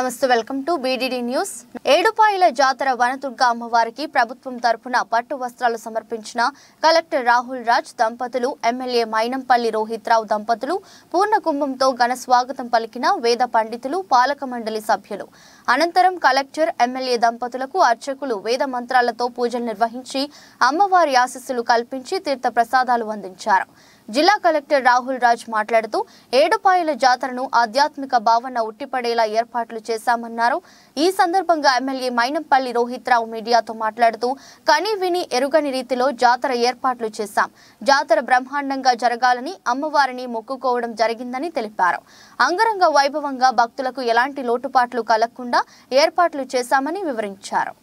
నమస్తే welcome to BDD news. Edupayala జాతర వనదుర్గ అమ్మవారికి ప్రభుత్వం తరపున పట్టు వస్త్రాలు సమర్పించిన కలెక్టర్ రాహుల్ రాజ్ దంపతులు, ఎమ్మెల్యే మైనంపల్లి రోహిత్రావు దంపతులు పూర్ణ కుంభంతో ఘన స్వాగతం పలికిన వేద పండితులు, పాలక మండలి సభ్యులు. అనంతరం కలెక్టర్, ఎమ్మెల్యే దంపతులకు అర్చకులు వేద మంత్రాలతో పూజలు నిర్వహించి అమ్మవారి ఆశీస్సులు కల్పించి తీర్థ ప్రసాదాలు అందించారు. జిల్లా కలెక్టర్ రాహుల్ రాజ్ మాట్లాడుతూ ఏడుపాయల జాతరను ఆధ్యాత్మిక భావన ఉట్టిపడేలా ఏర్పాట్లు చేశామన్నారు. ఈ సందర్భంగా ఎమ్మెల్యే మైనంపల్లి రోహిత్రావు మీడియాతో మాట్లాడుతూ కని విని ఎరుగని రీతిలో జాతర ఏర్పాట్లు చేశాం. జాతర బ్రహ్మాండంగా జరగాలని అమ్మవారిని మొక్కుకోవడం జరిగిందని తెలిపారు. అంగరంగ వైభవంగా భక్తులకు ఎలాంటి లోటుపాట్లు కలగకుండా ఏర్పాట్లు చేశామని వివరించారు.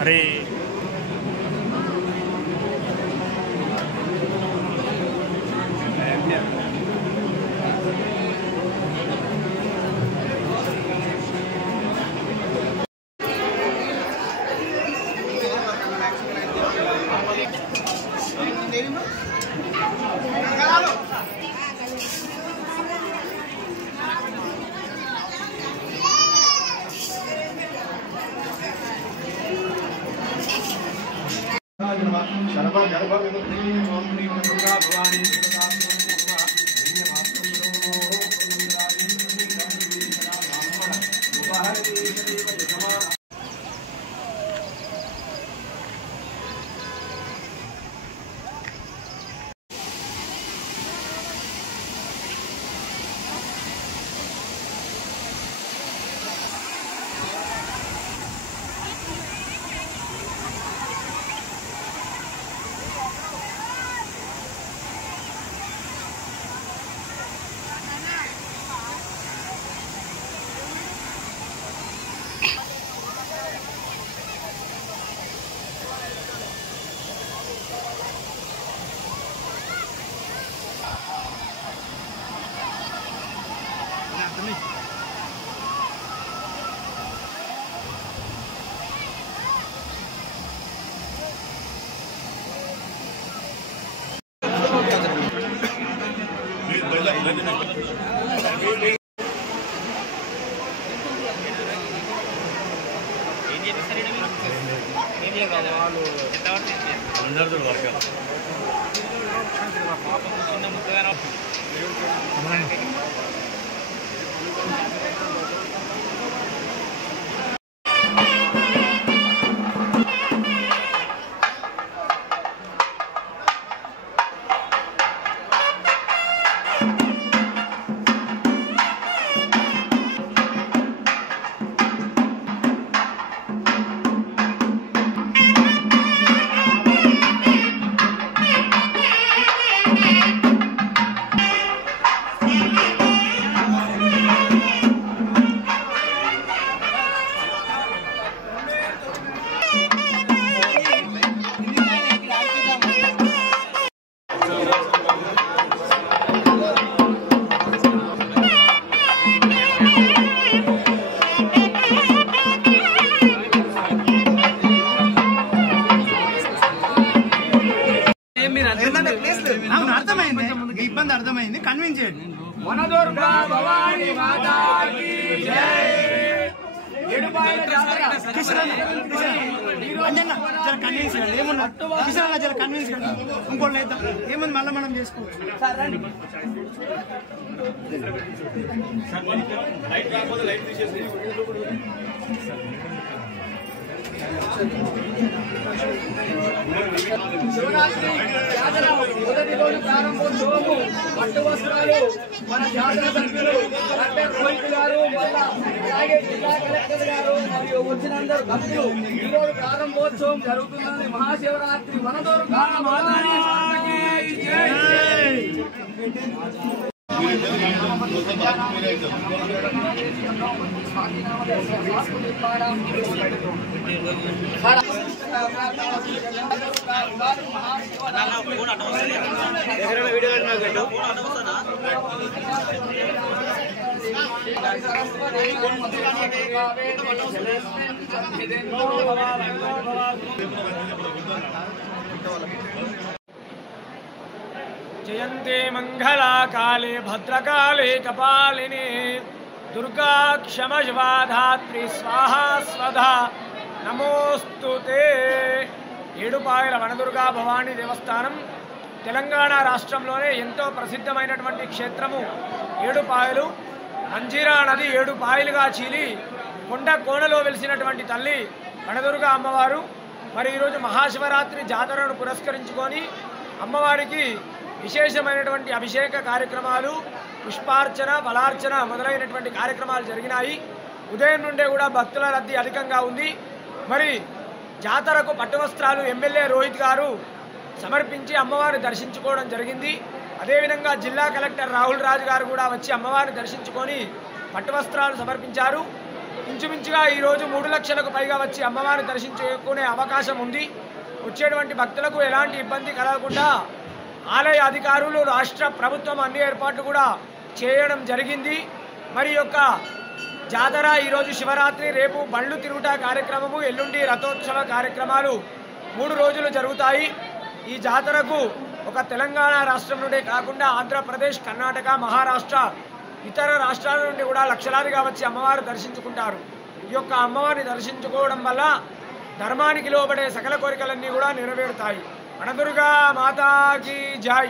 अरे ఇబ్బంది అర్థమైంది, కన్విన్స్ చేయండి. వనదుర్గా భవానీ మాతాకి జై. ఏడుపాయల జాతర కన్విన్స్ చేయండి. ఏమన్నా కిషన్ జర కన్విన్స్ చేయండి. ఇంకోటి లేదా ఏముంది మళ్ళీ మనం చేసుకోవచ్చు. శివరాత్రి జాతర మొదటి రోజు ప్రారంభోత్సవము పట్టు వస్త్రాలు మన జాతర సభ్యులు డాక్టర్ రోహిత్ గారు అలాగే జిల్లా కలెక్టర్ గారు మరియు వచ్చినందరూ భక్తులు ఈ రోజు ప్రారంభోత్సవం జరుగుతున్నది. మహాశివరాత్రి వనదుర్గా మాతాకి జై. जयन्ते मंगला काले भद्रकाले कपालिनी दुर्गा क्षमा शिवा धात्री स्वाहा स्वधा नमोस्तुते। ఏడుపాయల వనదుర్గా భవానీ దేవస్థానం తెలంగాణ రాష్ట్రంలోనే ఎంతో ప్రసిద్ధమైనటువంటి క్షేత్రము ఏడుపాయలు. మంజీరా నది ఏడుపాయలుగా చీలి కొండ కోణలో వెలిసినటువంటి తల్లి వనదుర్గా అమ్మవారు. మరి ఈరోజు మహాశివరాత్రి జాతరను పురస్కరించుకొని అమ్మవారికి విశేషమైనటువంటి అభిషేక కార్యక్రమాలు, పుష్పార్చన, ఫలార్చన మొదలైనటువంటి కార్యక్రమాలు జరిగినాయి. ఉదయం నుండే కూడా భక్తుల రద్దీ అధికంగా ఉంది. మరి జాతరకు పట్టువస్త్రాలు ఎమ్మెల్యే రోహిత్ గారు సమర్పించి అమ్మవారిని దర్శించుకోవడం జరిగింది. అదేవిధంగా జిల్లా కలెక్టర్ రాహుల్ రాజ్ గారు కూడా వచ్చి అమ్మవారిని దర్శించుకొని పట్టువస్త్రాలు సమర్పించారు. ఇంచుమించుగా ఈరోజు 3 లక్షలకు పైగా వచ్చి అమ్మవారిని దర్శించుకునే అవకాశం ఉంది. వచ్చేటువంటి భక్తులకు ఎలాంటి ఇబ్బంది కలగకుండా ఆలయ అధికారులు, రాష్ట్ర ప్రభుత్వం అన్ని ఏర్పాట్లు కూడా చేయడం జరిగింది. మరి యొక్క జాతర ఈరోజు శివరాత్రి, రేపు బండ్లు తిరుగుట కార్యక్రమము, ఎల్లుండి రథోత్సవ కార్యక్రమాలు 3 రోజులు జరుగుతాయి. ఈ జాతరకు ఒక తెలంగాణ రాష్ట్రం నుండే కాకుండా ఆంధ్రప్రదేశ్, కర్ణాటక, మహారాష్ట్ర, ఇతర రాష్ట్రాల నుండి కూడా లక్షలాదిగా వచ్చి అమ్మవారు దర్శించుకుంటారు. ఈ యొక్క అమ్మవారిని దర్శించుకోవడం వల్ల ధర్మానికి లోబడే సకల కోరికలన్నీ కూడా నెరవేరుతాయి. వనదుర్గా మాతాకి జై.